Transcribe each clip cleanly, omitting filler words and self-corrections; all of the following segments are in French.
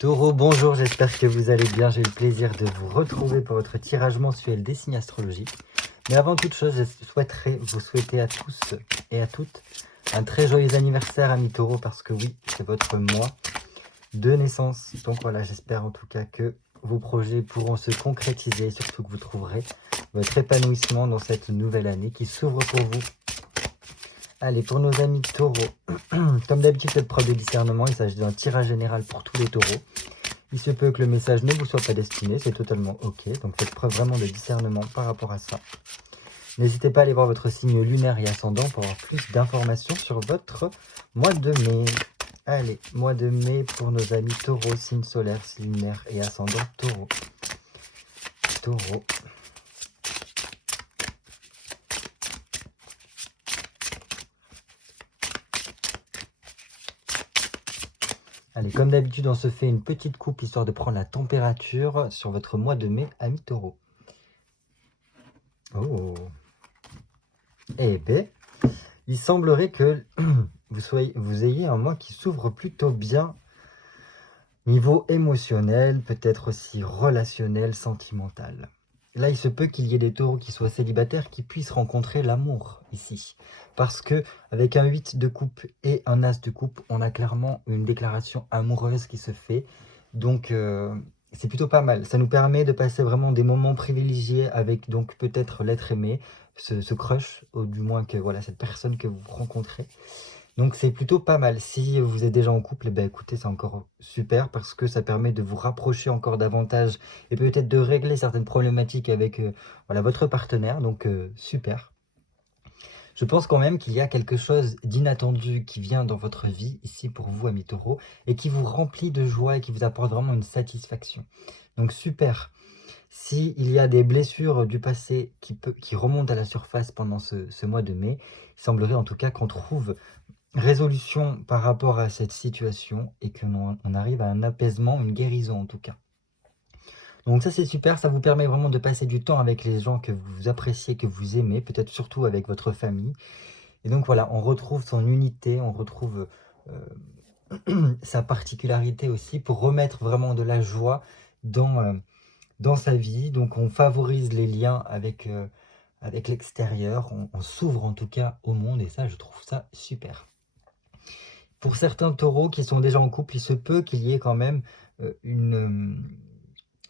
Taureau, bonjour, j'espère que vous allez bien. J'ai le plaisir de vous retrouver pour votre tirage mensuel des signes astrologiques. Mais avant toute chose, je souhaiterais vous souhaiter à tous et à toutes un très joyeux anniversaire, amis Taureau, parce que oui, c'est votre mois de naissance. Donc voilà, j'espère en tout cas que vos projets pourront se concrétiser et surtout que vous trouverez votre épanouissement dans cette nouvelle année qui s'ouvre pour vous. Allez, pour nos amis taureaux, comme d'habitude, faites preuve de discernement. Il s'agit d'un tirage général pour tous les taureaux. Il se peut que le message ne vous soit pas destiné, c'est totalement ok. Donc faites preuve vraiment de discernement par rapport à ça. N'hésitez pas à aller voir votre signe lunaire et ascendant pour avoir plus d'informations sur votre mois de mai. Allez, mois de mai pour nos amis taureaux, signe solaire, signe lunaire et ascendant taureau. Taureau. Allez, comme d'habitude, on se fait une petite coupe histoire de prendre la température sur votre mois de mai, amis taureau. Oh. Eh bien, il semblerait que vous ayez un mois qui s'ouvre plutôt bien niveau émotionnel, peut-être aussi relationnel, sentimental. Là, il se peut qu'il y ait des taureaux qui soient célibataires qui puissent rencontrer l'amour ici. Parce que avec un 8 de coupe et un as de coupe, on a clairement une déclaration amoureuse qui se fait. Donc, c'est plutôt pas mal. Ça nous permet de passer vraiment des moments privilégiés avec donc peut-être l'être aimé, ce crush, ou du moins que voilà cette personne que vous rencontrez. Donc c'est plutôt pas mal. Si vous êtes déjà en couple, eh ben, écoutez, c'est encore super parce que ça permet de vous rapprocher encore davantage et peut-être de régler certaines problématiques avec voilà, votre partenaire. Donc super. Je pense quand même qu'il y a quelque chose d'inattendu qui vient dans votre vie, ici pour vous, amis taureaux, et qui vous remplit de joie et qui vous apporte vraiment une satisfaction. Donc super. S'il y a des blessures du passé qui remontent à la surface pendant ce mois de mai, il semblerait en tout cas qu'on trouve résolution par rapport à cette situation et qu'on arrive à un apaisement, une guérison en tout cas. Donc ça c'est super, ça vous permet vraiment de passer du temps avec les gens que vous appréciez, que vous aimez, peut-être surtout avec votre famille. Et donc voilà, on retrouve son unité, on retrouve sa particularité aussi pour remettre vraiment de la joie dans sa vie. Donc on favorise les liens avec l'extérieur, on s'ouvre en tout cas au monde et ça je trouve ça super. Pour certains taureaux qui sont déjà en couple, il se peut qu'il y ait quand même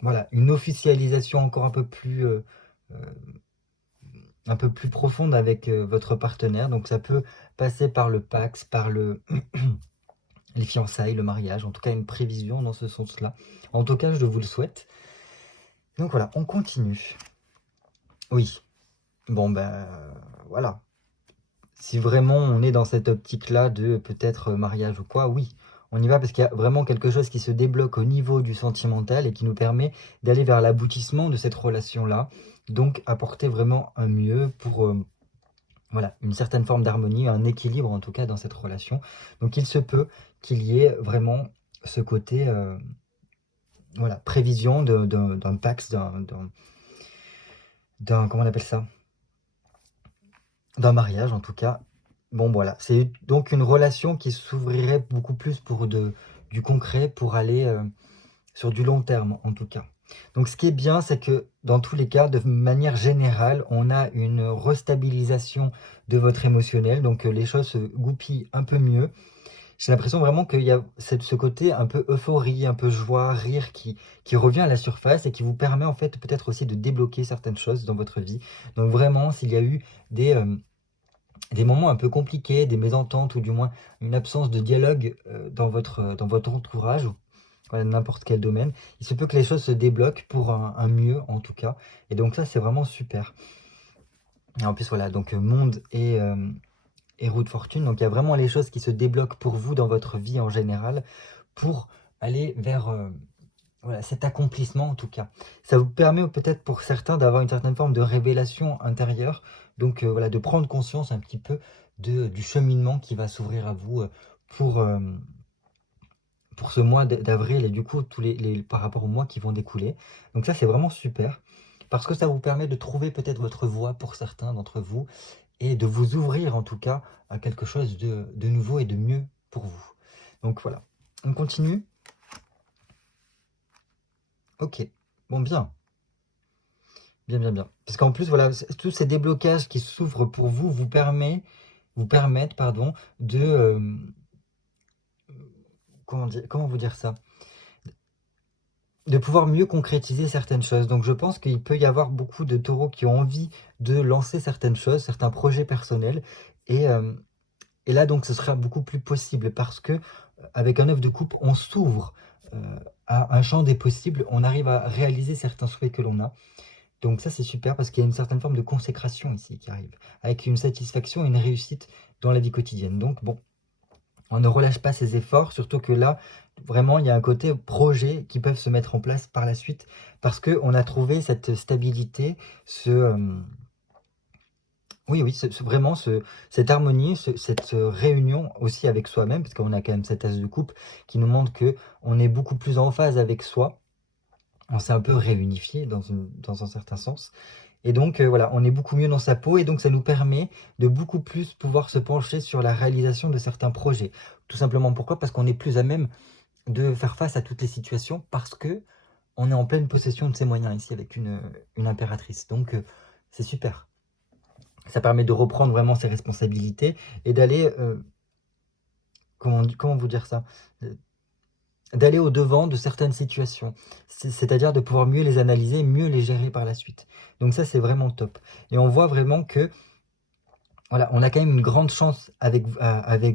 voilà, une officialisation encore euh, un peu plus profonde avec votre partenaire. Donc ça peut passer par le Pax, par les fiançailles, le mariage, en tout cas une prévision dans ce sens-là. En tout cas, je vous le souhaite. Donc voilà, on continue. Oui, bon ben voilà. Si vraiment on est dans cette optique-là de peut-être mariage ou quoi, oui, on y va parce qu'il y a vraiment quelque chose qui se débloque au niveau du sentimental et qui nous permet d'aller vers l'aboutissement de cette relation-là. Donc apporter vraiment un mieux pour voilà, une certaine forme d'harmonie, un équilibre en tout cas dans cette relation. Donc il se peut qu'il y ait vraiment ce côté voilà, prévision d'un pax, comment on appelle ça? D'un mariage en tout cas. Bon voilà, c'est donc une relation qui s'ouvrirait beaucoup plus pour du concret, pour aller sur du long terme en tout cas. Donc ce qui est bien, c'est que dans tous les cas, de manière générale, on a une restabilisation de votre émotionnel, donc les choses se goupillent un peu mieux. J'ai l'impression vraiment qu'il y a ce côté un peu euphorie, un peu joie, rire qui revient à la surface et qui vous permet en fait peut-être aussi de débloquer certaines choses dans votre vie. Donc vraiment, s'il y a eu des moments un peu compliqués, des mésententes ou du moins une absence de dialogue dans votre entourage, ou voilà, n'importe quel domaine, il se peut que les choses se débloquent pour un mieux en tout cas. Et donc ça, c'est vraiment super. Et en plus, voilà, donc monde et roue de fortune. Donc il y a vraiment les choses qui se débloquent pour vous dans votre vie en général pour aller vers voilà, cet accomplissement en tout cas. Ça vous permet peut-être pour certains d'avoir une certaine forme de révélation intérieure. Donc voilà, de prendre conscience un petit peu du cheminement qui va s'ouvrir à vous pour, euh, pour ce mois d'avril et du coup par rapport aux mois qui vont découler. Donc ça c'est vraiment super parce que ça vous permet de trouver peut-être votre voie pour certains d'entre vous et de vous ouvrir en tout cas à quelque chose de nouveau et de mieux pour vous. Donc voilà, on continue. Ok, bon, bien. Bien, bien, bien. Parce qu'en plus, voilà, tous ces déblocages qui s'ouvrent pour vous vous permettent, pardon, de, comment vous dire ça? De pouvoir mieux concrétiser certaines choses. Donc je pense qu'il peut y avoir beaucoup de taureaux qui ont envie de lancer certaines choses, certains projets personnels. Et, euh, et là, donc, ce sera beaucoup plus possible parce que avec un œuf de coupe, on s'ouvre à un champ des possibles, on arrive à réaliser certains souhaits que l'on a. Donc ça, c'est super parce qu'il y a une certaine forme de consécration ici qui arrive, avec une satisfaction et une réussite dans la vie quotidienne. Donc bon, on ne relâche pas ses efforts, surtout que là, vraiment, il y a un côté projet qui peuvent se mettre en place par la suite parce qu'on a trouvé cette stabilité, oui, oui, vraiment cette harmonie, cette réunion aussi avec soi-même, parce qu'on a quand même cette as de coupe qui nous montre que on est beaucoup plus en phase avec soi. On s'est un peu réunifié dans un certain sens. Et donc, voilà, on est beaucoup mieux dans sa peau et donc ça nous permet de beaucoup plus pouvoir se pencher sur la réalisation de certains projets. Tout simplement pourquoi? Parce qu'on est plus à même de faire face à toutes les situations parce que on est en pleine possession de ses moyens ici avec une impératrice. Donc, c'est super. Ça permet de reprendre vraiment ses responsabilités et d'aller, comment vous dire ça? D'aller au-devant de certaines situations. C'est-à-dire de pouvoir mieux les analyser, mieux les gérer par la suite. Donc ça, c'est vraiment top. Et on voit vraiment que voilà, on a quand même une grande chance avec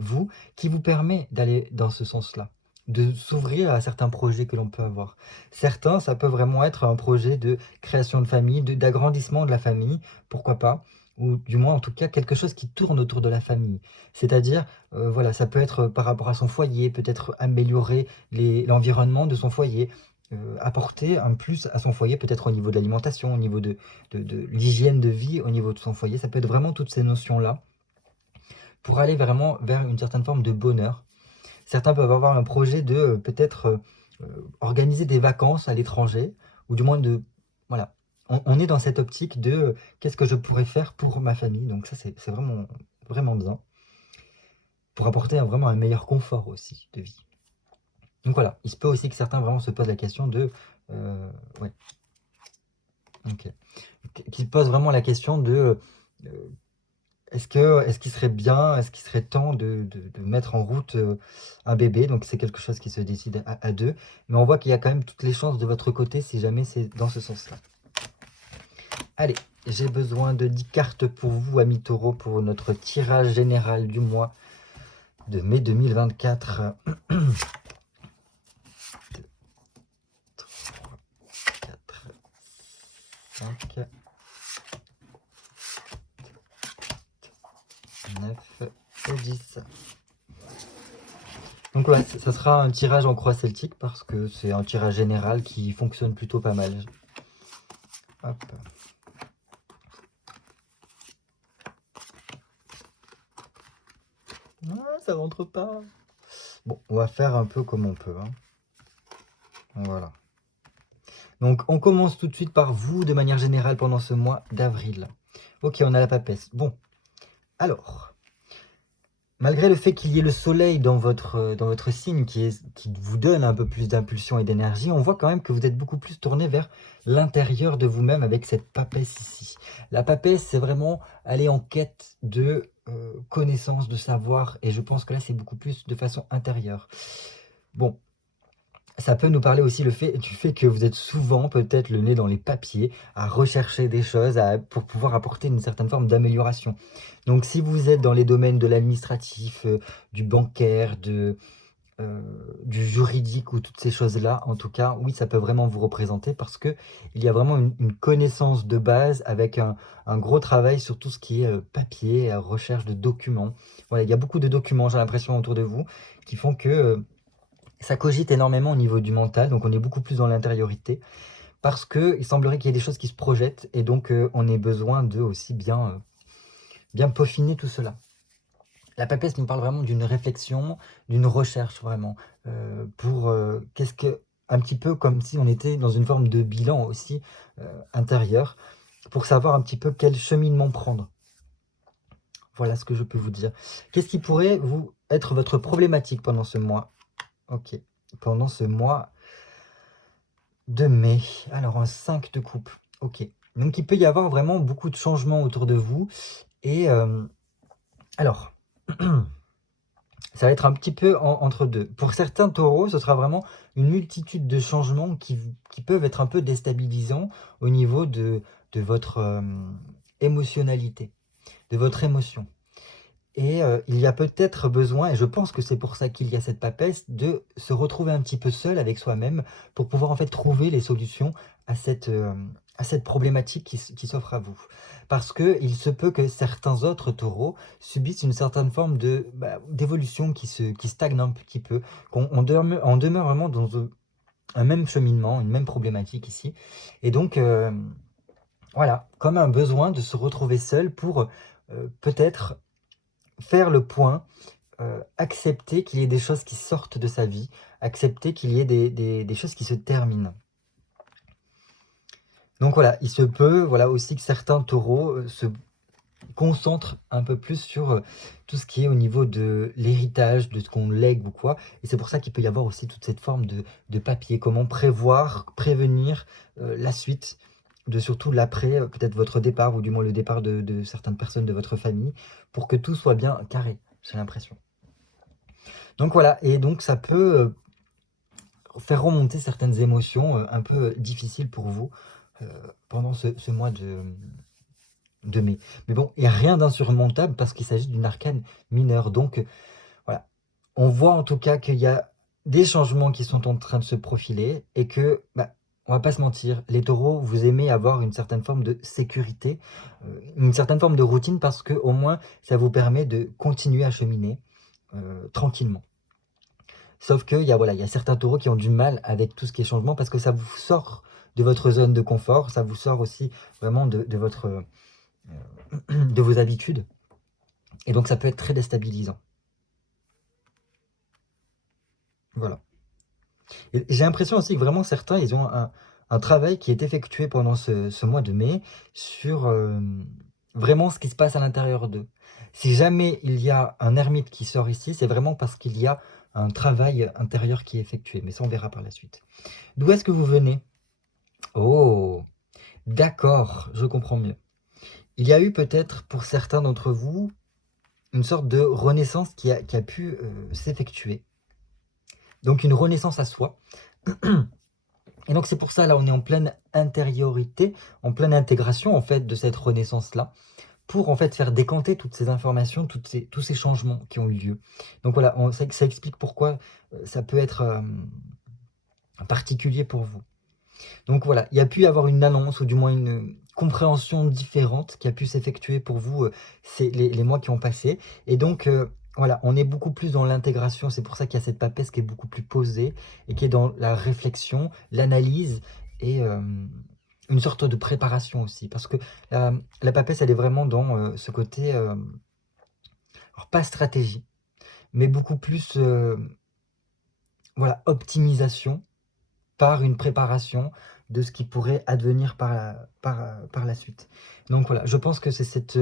vous qui vous permet d'aller dans ce sens-là, de s'ouvrir à certains projets que l'on peut avoir. Certains, ça peut vraiment être un projet de création de famille, d'agrandissement de la famille, pourquoi pas, ou du moins en tout cas quelque chose qui tourne autour de la famille. C'est-à-dire, voilà, ça peut être par rapport à son foyer, peut-être améliorer l'environnement de son foyer, apporter un plus à son foyer, peut-être au niveau de l'alimentation, au niveau de l'hygiène de vie au niveau de son foyer. Ça peut être vraiment toutes ces notions-là pour aller vraiment vers une certaine forme de bonheur. Certains peuvent avoir un projet de peut-être organiser des vacances à l'étranger, ou du moins de... Voilà. On est dans cette optique de qu'est-ce que je pourrais faire pour ma famille. Donc ça, c'est vraiment, vraiment bien. Pour apporter vraiment un meilleur confort aussi de vie. Donc voilà, il se peut aussi que certains vraiment se posent la question de... ouais, ok. Qui se posent vraiment la question de est-ce qu'il serait bien, est-ce qu'il serait temps de mettre en route un bébé? Donc c'est quelque chose qui se décide à deux. Mais on voit qu'il y a quand même toutes les chances de votre côté si jamais c'est dans ce sens-là. Allez, j'ai besoin de 10 cartes pour vous, amis taureaux, pour notre tirage général du mois de mai 2024. 2, 3, 4, 5, 9 et 10. Donc ouais, ça sera un tirage en croix celtique parce que c'est un tirage général qui fonctionne plutôt pas mal. Hop. Non, ça rentre pas. Bon, on va faire un peu comme on peut. Hein. Voilà. Donc on commence tout de suite par vous de manière générale pendant ce mois d'avril. Ok, on a la papesse. Bon, alors... Malgré le fait qu'il y ait le soleil dans votre signe qui vous donne un peu plus d'impulsion et d'énergie, on voit quand même que vous êtes beaucoup plus tourné vers l'intérieur de vous-même avec cette papesse ici. La papesse, c'est vraiment aller en quête de connaissances, de savoir, et je pense que là, c'est beaucoup plus de façon intérieure. Bon, ça peut nous parler aussi du fait que vous êtes souvent peut-être le nez dans les papiers, à rechercher des choses pour pouvoir apporter une certaine forme d'amélioration. Donc si vous êtes dans les domaines de l'administratif, du bancaire, du juridique ou toutes ces choses-là, en tout cas, oui, ça peut vraiment vous représenter parce que il y a vraiment une connaissance de base avec un gros travail sur tout ce qui est papier, recherche de documents. Voilà, il y a beaucoup de documents, j'ai l'impression, autour de vous, qui font que ça cogite énormément au niveau du mental, donc on est beaucoup plus dans l'intériorité, parce qu'il semblerait qu'il y ait des choses qui se projettent, et donc on ait besoin de aussi bien peaufiner tout cela. La papesse nous parle vraiment d'une réflexion, d'une recherche vraiment, pour qu'est-ce que, un petit peu comme si on était dans une forme de bilan aussi intérieur, pour savoir un petit peu quel cheminement prendre. Voilà ce que je peux vous dire. Qu'est-ce qui pourrait être votre problématique pendant ce mois? Ok, pendant ce mois, de mai. Alors, un 5 de coupe. Ok. Donc, il peut y avoir vraiment beaucoup de changements autour de vous. Et alors, ça va être un petit peu entre deux. Pour certains taureaux, ce sera vraiment une multitude de changements qui peuvent être un peu déstabilisants au niveau de votre émotionnalité, de votre émotion. Et il y a peut-être besoin, et je pense que c'est pour ça qu'il y a cette papesse, de se retrouver un petit peu seul avec soi-même pour pouvoir en fait trouver les solutions à cette problématique qui s'offre à vous. Parce qu'il se peut que certains autres taureaux subissent une certaine forme d'évolution qui stagne un petit peu, on demeure vraiment dans un même cheminement, une même problématique ici. Et donc, voilà, comme un besoin de se retrouver seul pour peut-être faire le point, accepter qu'il y ait des choses qui sortent de sa vie, accepter qu'il y ait des choses qui se terminent. Donc voilà, il se peut voilà, aussi que certains taureaux se concentrent un peu plus sur tout ce qui est au niveau de l'héritage, de ce qu'on lègue ou quoi. Et c'est pour ça qu'il peut y avoir aussi toute cette forme de papier, comment prévoir, prévenir la suite, de surtout l'après, peut-être votre départ, ou du moins le départ de certaines personnes de votre famille, pour que tout soit bien carré, j'ai l'impression. Donc voilà, et donc ça peut faire remonter certaines émotions un peu difficiles pour vous euh, pendant ce mois de mai. Mais bon, il n'y a rien d'insurmontable parce qu'il s'agit d'une arcane mineure. Donc voilà, on voit en tout cas qu'il y a des changements qui sont en train de se profiler et que, on va pas se mentir, les taureaux, vous aimez avoir une certaine forme de sécurité, une certaine forme de routine parce que au moins ça vous permet de continuer à cheminer tranquillement. Sauf qu'il y a, voilà, il y a certains taureaux qui ont du mal avec tout ce qui est changement parce que ça vous sort de votre zone de confort, ça vous sort aussi vraiment de vos habitudes. Et donc ça peut être très déstabilisant. Voilà. Et j'ai l'impression aussi que vraiment certains, ils ont un travail qui est effectué pendant ce mois de mai sur vraiment ce qui se passe à l'intérieur d'eux. Si jamais il y a un ermite qui sort ici, c'est vraiment parce qu'il y a un travail intérieur qui est effectué. Mais ça, on verra par la suite. D'où est-ce que vous venez? Oh, d'accord, je comprends mieux. Il y a eu peut-être pour certains d'entre vous une sorte de renaissance qui a pu s'effectuer. Donc une renaissance à soi. Et donc c'est pour ça, là, on est en pleine intériorité, en pleine intégration, en fait, de cette renaissance-là, pour, en fait, faire décanter toutes ces informations, tous ces changements qui ont eu lieu. Donc voilà, ça explique pourquoi ça peut être particulier pour vous. Donc voilà, il y a pu y avoir une annonce, ou du moins une compréhension différente qui a pu s'effectuer pour vous les mois qui ont passé. Et donc, voilà, on est beaucoup plus dans l'intégration. C'est pour ça qu'il y a cette papesse qui est beaucoup plus posée et qui est dans la réflexion, l'analyse et une sorte de préparation aussi. Parce que la papesse, elle est vraiment dans ce côté, alors pas stratégie, mais beaucoup plus voilà, optimisation par une préparation de ce qui pourrait advenir par la suite. Donc voilà, je pense que c'est cette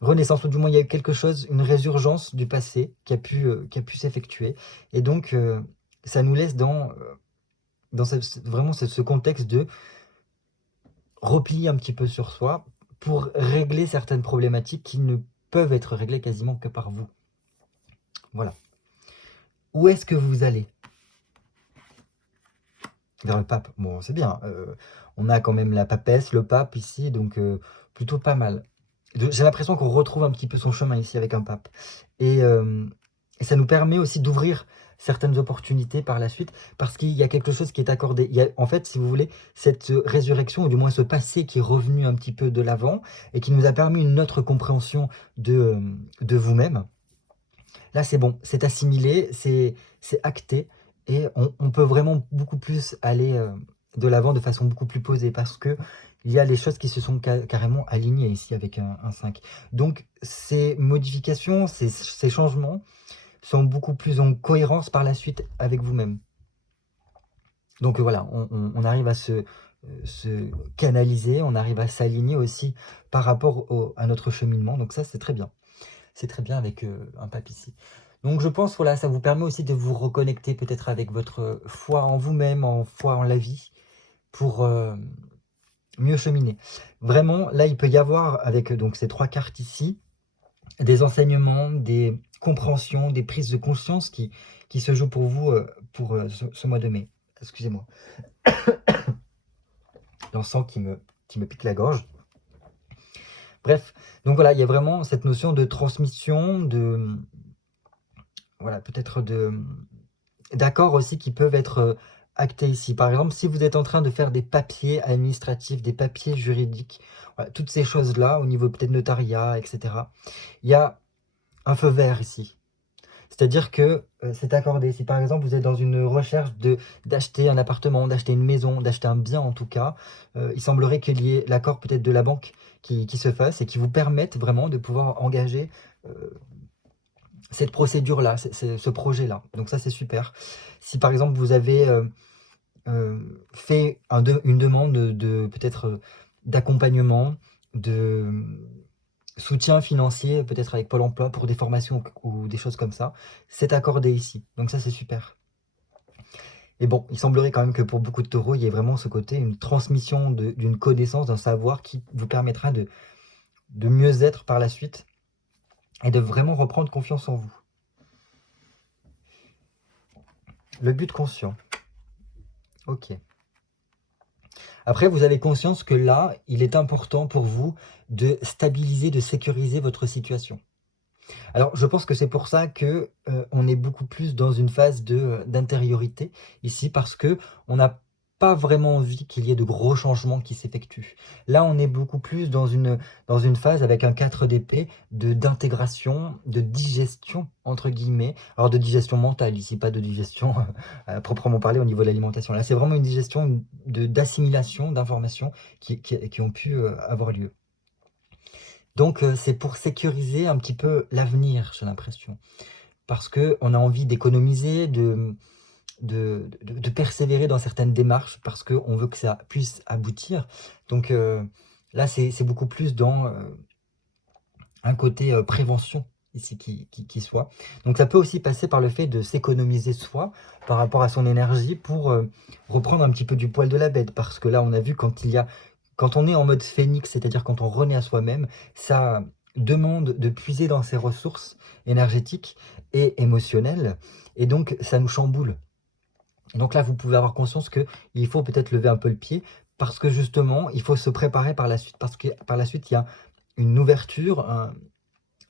renaissance, ou du moins il y a eu quelque chose, une résurgence du passé qui a pu s'effectuer. Et donc ça nous laisse dans vraiment ce contexte de repli un petit peu sur soi pour régler certaines problématiques qui ne peuvent être réglées quasiment que par vous. Voilà. Où est-ce que vous allez? Vers le pape. Bon, c'est bien. On a quand même la papesse, le pape ici, donc plutôt pas mal. J'ai l'impression qu'on retrouve un petit peu son chemin ici avec un pape. Et, et ça nous permet aussi d'ouvrir certaines opportunités par la suite, parce qu'il y a quelque chose qui est accordé. Il y a, en fait, si vous voulez, cette résurrection, ou du moins ce passé qui est revenu un petit peu de l'avant, et qui nous a permis une autre compréhension de vous-même. Là, c'est bon, c'est assimilé, c'est acté, et on peut vraiment beaucoup plus aller de l'avant de façon beaucoup plus posée, parce que il y a les choses qui se sont carrément alignées ici avec un 5. Donc, ces modifications, ces changements sont beaucoup plus en cohérence par la suite avec vous-même. Donc voilà, on arrive à se canaliser, on arrive à s'aligner aussi par rapport à notre cheminement. Donc ça, c'est très bien. C'est très bien avec un pape ici. Donc je pense, voilà, ça vous permet aussi de vous reconnecter peut-être avec votre foi en vous-même, en foi en la vie. pour mieux cheminer. Vraiment, là, il peut y avoir, avec donc ces 3 cartes ici, des enseignements, des compréhensions, des prises de conscience qui se jouent pour vous pour ce mois de mai. Excusez-moi. L'encens qui me pique la gorge. Bref, donc voilà, il y a vraiment cette notion de transmission, de voilà, peut-être d'accords aussi qui peuvent être actés ici. Par exemple, si vous êtes en train de faire des papiers administratifs, des papiers juridiques, voilà, toutes ces choses-là, au niveau peut-être notariat, etc., il y a un feu vert ici. C'est-à-dire que c'est accordé. Si par exemple vous êtes dans une recherche d'acheter un appartement, d'acheter une maison, d'acheter un bien en tout cas, il semblerait qu'il y ait l'accord peut-être de la banque qui se fasse et qui vous permette vraiment de pouvoir engager cette procédure-là, ce projet-là. Donc ça c'est super. Si par exemple vous avez fait une demande peut-être d'accompagnement, de soutien financier, peut-être avec Pôle emploi pour des formations ou des choses comme ça, c'est accordé ici. Donc ça, c'est super. Et bon, il semblerait quand même que pour beaucoup de taureaux, il y ait vraiment ce côté, une transmission d'une connaissance, d'un savoir qui vous permettra de mieux être par la suite et de vraiment reprendre confiance en vous. Le but conscient. Ok. Après, vous avez conscience que là, il est important pour vous de stabiliser, de sécuriser votre situation. Alors, je pense que c'est pour ça que on est beaucoup plus dans une phase d'intériorité ici, parce que on n'a pas vraiment envie qu'il y ait de gros changements qui s'effectuent. Là, on est beaucoup plus dans une phase avec un 4 d'épée d'intégration, de digestion, entre guillemets. Alors, de digestion mentale ici, pas de digestion proprement parlé au niveau de l'alimentation. Là, c'est vraiment une digestion d'assimilation d'informations qui ont pu avoir lieu. Donc, c'est pour sécuriser un petit peu l'avenir, j'ai l'impression. Parce qu'on a envie d'économiser, de persévérer dans certaines démarches, parce qu'on veut que ça puisse aboutir. Donc, là, c'est beaucoup plus dans un côté prévention, ici, qui soit. Donc, ça peut aussi passer par le fait de s'économiser soi, par rapport à son énergie, pour reprendre un petit peu du poil de la bête. Parce que là, on a vu quand on est en mode phénix, c'est-à-dire quand on renaît à soi-même, ça demande de puiser dans ses ressources énergétiques et émotionnelles, et donc ça nous chamboule. Et donc là, vous pouvez avoir conscience qu'il faut peut-être lever un peu le pied, parce que justement, il faut se préparer par la suite, parce que par la suite, il y a une ouverture,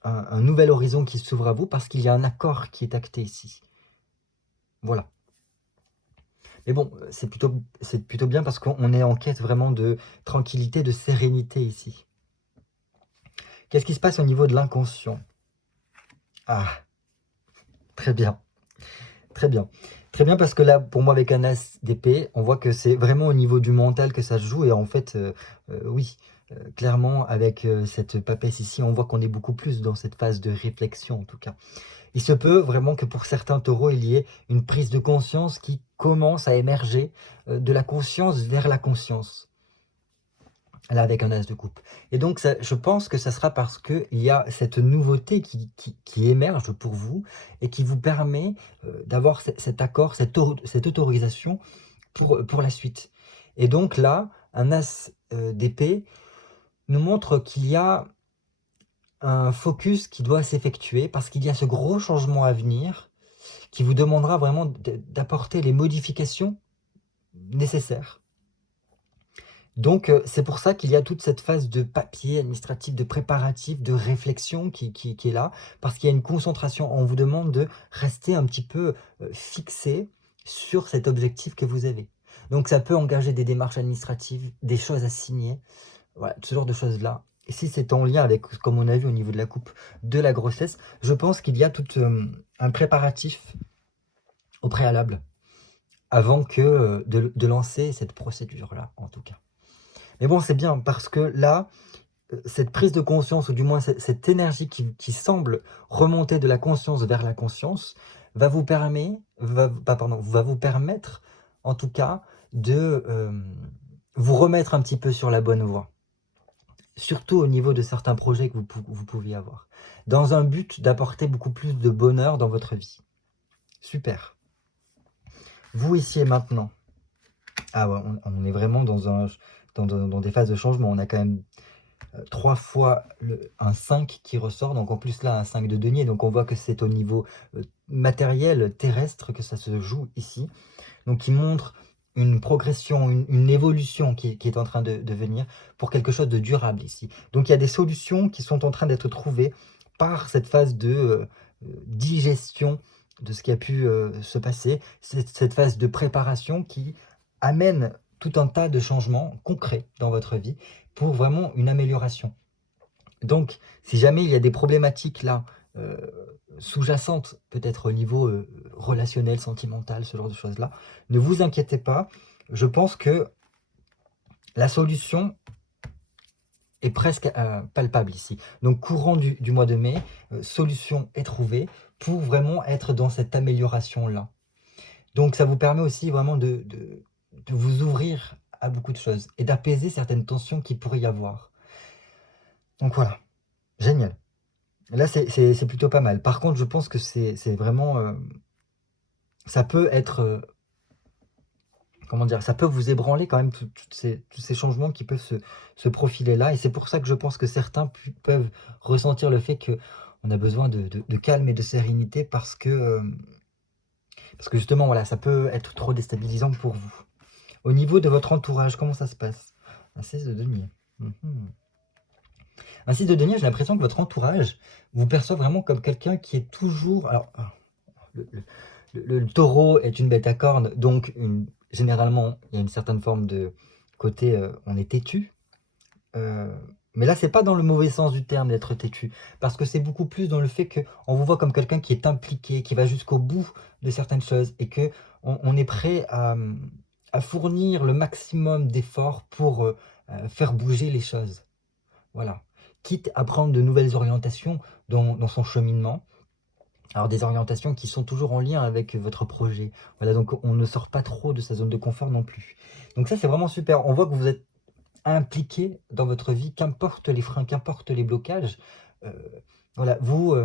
un nouvel horizon qui s'ouvre à vous, parce qu'il y a un accord qui est acté ici. Voilà. Mais bon, c'est plutôt bien parce qu'on est en quête vraiment de tranquillité, de sérénité ici. Qu'est-ce qui se passe au niveau de l'inconscient? Ah, très bien, très bien. Très bien parce que là, pour moi, avec un as d'épée, on voit que c'est vraiment au niveau du mental que ça se joue. Et en fait, oui, clairement, avec cette papesse ici, on voit qu'on est beaucoup plus dans cette phase de réflexion, en tout cas. Il se peut vraiment que pour certains taureaux, il y ait une prise de conscience qui commence à émerger de la conscience vers la conscience. Là, avec un as de coupe. Et donc, ça, je pense que ça sera parce qu'il y a cette nouveauté qui émerge pour vous et qui vous permet d'avoir cet accord, cette autorisation pour la suite. Et donc là, un as d'épée nous montre qu'il y a un focus qui doit s'effectuer parce qu'il y a ce gros changement à venir qui vous demandera vraiment d'apporter les modifications nécessaires. Donc, c'est pour ça qu'il y a toute cette phase de papier administratif, de préparatif, de réflexion qui est là, parce qu'il y a une concentration. On vous demande de rester un petit peu fixé sur cet objectif que vous avez. Donc, ça peut engager des démarches administratives, des choses à signer, voilà, ce genre de choses-là. Et si c'est en lien avec, comme on a vu au niveau de la coupe, de la grossesse, je pense qu'il y a tout un préparatif au préalable, avant que de lancer cette procédure-là, en tout cas. Mais bon, c'est bien parce que là, cette prise de conscience, ou du moins cette énergie qui semble remonter de la conscience vers la conscience, va vous permettre, en tout cas, de vous remettre un petit peu sur la bonne voie. Surtout au niveau de certains projets que vous pouviez avoir. Dans un but d'apporter beaucoup plus de bonheur dans votre vie. Super. Vous, ici et maintenant. Ah ouais, on est vraiment dans des phases de changement. On a quand même 3 fois un 5 qui ressort, donc en plus là un 5 de denier, donc on voit que c'est au niveau matériel, terrestre, que ça se joue ici. Donc il montre une progression, une évolution qui est en train de venir pour quelque chose de durable ici. Donc il y a des solutions qui sont en train d'être trouvées par cette phase de digestion de ce qui a pu se passer, cette phase de préparation qui amène tout un tas de changements concrets dans votre vie pour vraiment une amélioration. Donc, si jamais il y a des problématiques là, euh, sous-jacentes, peut-être au niveau relationnel, sentimental, ce genre de choses-là, ne vous inquiétez pas. Je pense que la solution est presque palpable ici. Donc, courant du mois de mai, solution est trouvée pour vraiment être dans cette amélioration-là. Donc, ça vous permet aussi vraiment de vous ouvrir à beaucoup de choses et d'apaiser certaines tensions qu'il pourrait y avoir. Donc voilà, génial. Là, c'est plutôt pas mal. Par contre, je pense que c'est vraiment... ça peut être... comment dire? Ça peut vous ébranler quand même tous ces changements qui peuvent se profiler là. Et c'est pour ça que je pense que certains peuvent ressentir le fait qu'on a besoin de calme et de sérénité parce que justement, voilà, ça peut être trop déstabilisant pour vous. Au niveau de votre entourage, comment ça se passe? Un 16 de denier. Un 6 de denier, j'ai l'impression que votre entourage vous perçoit vraiment comme quelqu'un qui est toujours... Alors, le taureau est une bête à cornes, donc généralement, il y a une certaine forme de côté, on est têtu. Mais là, c'est pas dans le mauvais sens du terme d'être têtu, parce que c'est beaucoup plus dans le fait qu'on vous voit comme quelqu'un qui est impliqué, qui va jusqu'au bout de certaines choses, et qu'on est prêt à fournir le maximum d'efforts pour faire bouger les choses. Voilà. Quitte à prendre de nouvelles orientations dans son cheminement. Alors des orientations qui sont toujours en lien avec votre projet. Voilà, donc on ne sort pas trop de sa zone de confort non plus. Donc ça, c'est vraiment super. On voit que vous êtes impliqué dans votre vie, qu'importe les freins, qu'importe les blocages. Voilà, vous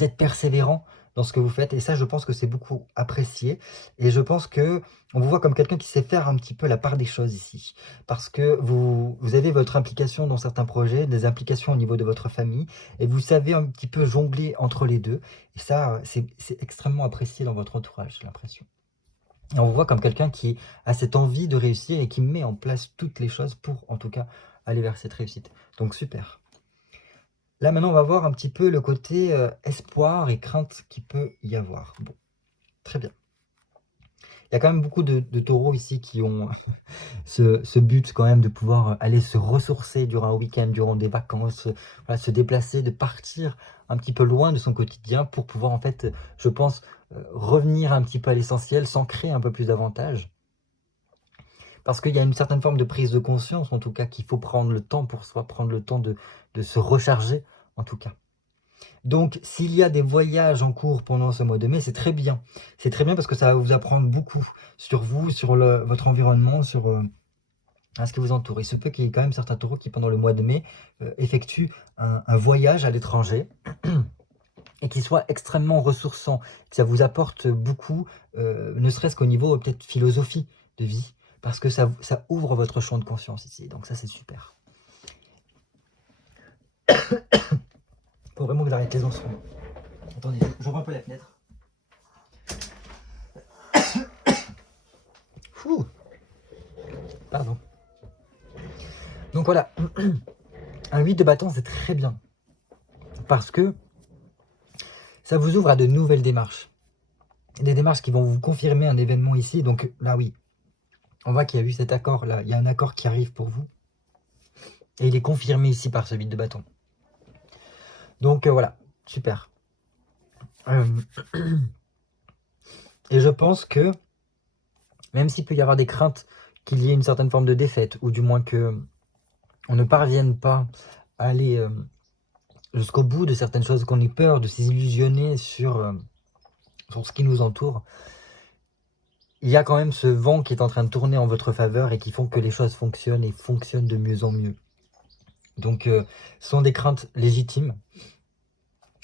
êtes persévérant dans ce que vous faites, et ça, je pense que c'est beaucoup apprécié. Et je pense que on vous voit comme quelqu'un qui sait faire un petit peu la part des choses ici, parce que vous avez votre implication dans certains projets, des implications au niveau de votre famille, et vous savez un petit peu jongler entre les deux. Et ça, c'est extrêmement apprécié dans votre entourage, j'ai l'impression. Et on vous voit comme quelqu'un qui a cette envie de réussir et qui met en place toutes les choses pour, en tout cas, aller vers cette réussite. Donc super. Là, maintenant, on va voir un petit peu le côté espoir et crainte qu'il peut y avoir. Bon, très bien. Il y a quand même beaucoup de taureaux ici qui ont ce but quand même de pouvoir aller se ressourcer durant un week-end, durant des vacances, voilà, se déplacer, de partir un petit peu loin de son quotidien pour pouvoir, en fait, je pense, revenir un petit peu à l'essentiel, s'ancrer un peu plus davantage. Parce qu'il y a une certaine forme de prise de conscience, en tout cas, qu'il faut prendre le temps pour soi, prendre le temps de se recharger, en tout cas. Donc, s'il y a des voyages en cours pendant ce mois de mai, c'est très bien. C'est très bien parce que ça va vous apprendre beaucoup sur vous, sur votre environnement, sur ce qui vous entoure. Il se peut qu'il y ait quand même certains taureaux qui, pendant le mois de mai, effectuent un voyage à l'étranger et qui soit extrêmement ressourçant, que ça vous apporte beaucoup, ne serait-ce qu'au niveau peut-être philosophie de vie, parce que ça ouvre votre champ de conscience ici. Donc ça, c'est super. Faut vraiment que j'arrête les instruments. Attendez, j'ouvre un peu la fenêtre. Ouh. Pardon. Donc voilà, un 8 de bâton, c'est très bien. Parce que ça vous ouvre à de nouvelles démarches. Des démarches qui vont vous confirmer un événement ici. Donc là, oui, on voit qu'il y a eu cet accord là. Il y a un accord qui arrive pour vous. Et il est confirmé ici par ce 8 de bâton. Donc voilà, super. Et je pense que, même s'il peut y avoir des craintes qu'il y ait une certaine forme de défaite, ou du moins que on ne parvienne pas à aller jusqu'au bout de certaines choses, qu'on ait peur de s'illusionner sur ce qui nous entoure, il y a quand même ce vent qui est en train de tourner en votre faveur et qui font que les choses fonctionnent et fonctionnent de mieux en mieux. Donc, ce sont des craintes légitimes.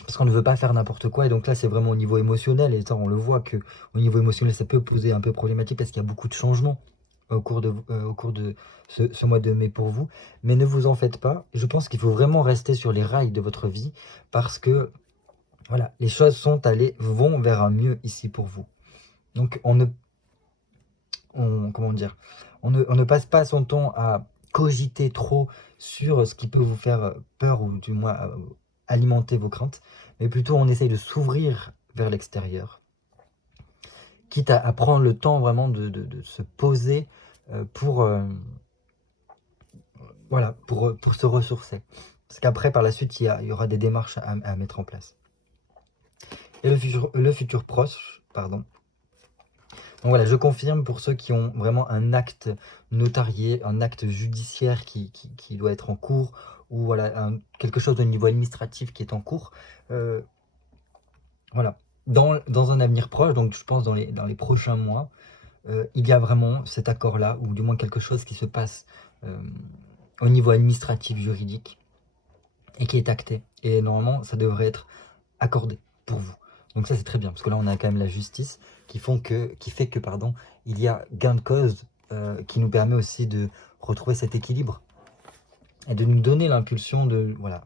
parce qu'on ne veut pas faire n'importe quoi. Et donc là, c'est vraiment au niveau émotionnel. Et ça, on le voit que au niveau émotionnel, ça peut poser un peu problématique parce qu'il y a beaucoup de changements au cours de ce mois de mai pour vous. Mais ne vous en faites pas. Je pense qu'il faut vraiment rester sur les rails de votre vie parce que voilà, les choses vont vers un mieux ici pour vous. Donc comment dire, on ne passe pas son temps à cogiter trop sur ce qui peut vous faire peur ou du moins alimenter vos craintes, mais plutôt on essaye de s'ouvrir vers l'extérieur, quitte à prendre le temps vraiment de se poser pour, voilà, pour se ressourcer. Parce qu'après, par la suite, il y aura des démarches à mettre en place. Et le futur proche, pardon. Donc voilà, je confirme pour ceux qui ont vraiment un acte notarié, un acte judiciaire qui doit être en cours, ou voilà, quelque chose au niveau administratif qui est en cours. Voilà, dans un avenir proche, donc je pense dans les prochains mois, il y a vraiment cet accord-là, ou du moins quelque chose qui se passe au niveau administratif, juridique, et qui est acté. Et normalement, ça devrait être accordé pour vous. Donc ça, c'est très bien, parce que là, on a quand même la justice qui fait que pardon, il y a gain de cause qui nous permet aussi de retrouver cet équilibre et de nous donner l'impulsion de voilà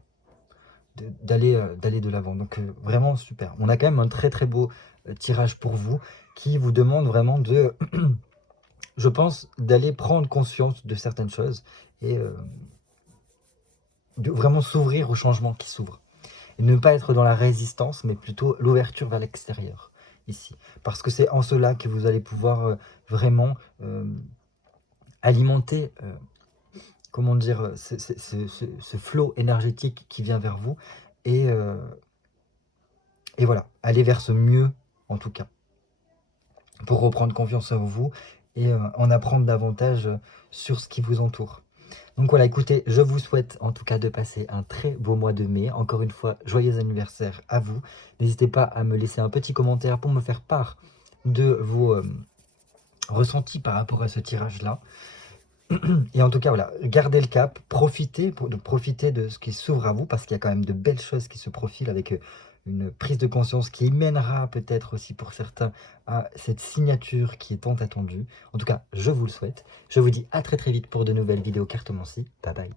d'aller de l'avant. Donc vraiment super. On a quand même un très très beau tirage pour vous qui vous demande vraiment de, je pense, d'aller prendre conscience de certaines choses et de vraiment s'ouvrir au changement qui s'ouvre. Et ne pas être dans la résistance, mais plutôt l'ouverture vers l'extérieur, ici. Parce que c'est en cela que vous allez pouvoir vraiment alimenter, comment dire, ce flot énergétique qui vient vers vous, et voilà, aller vers ce mieux, en tout cas, pour reprendre confiance en vous, et en apprendre davantage sur ce qui vous entoure. Donc voilà, écoutez, je vous souhaite en tout cas de passer un très beau mois de mai. Encore une fois, joyeux anniversaire à vous. N'hésitez pas à me laisser un petit commentaire pour me faire part de vos ressentis par rapport à ce tirage-là. Et en tout cas, voilà, gardez le cap, profitez de ce qui s'ouvre à vous, parce qu'il y a quand même de belles choses qui se profilent avec une prise de conscience qui mènera peut-être aussi pour certains à cette signature qui est tant attendue. En tout cas, je vous le souhaite. Je vous dis à très très vite pour de nouvelles vidéos cartomancie. Bye bye.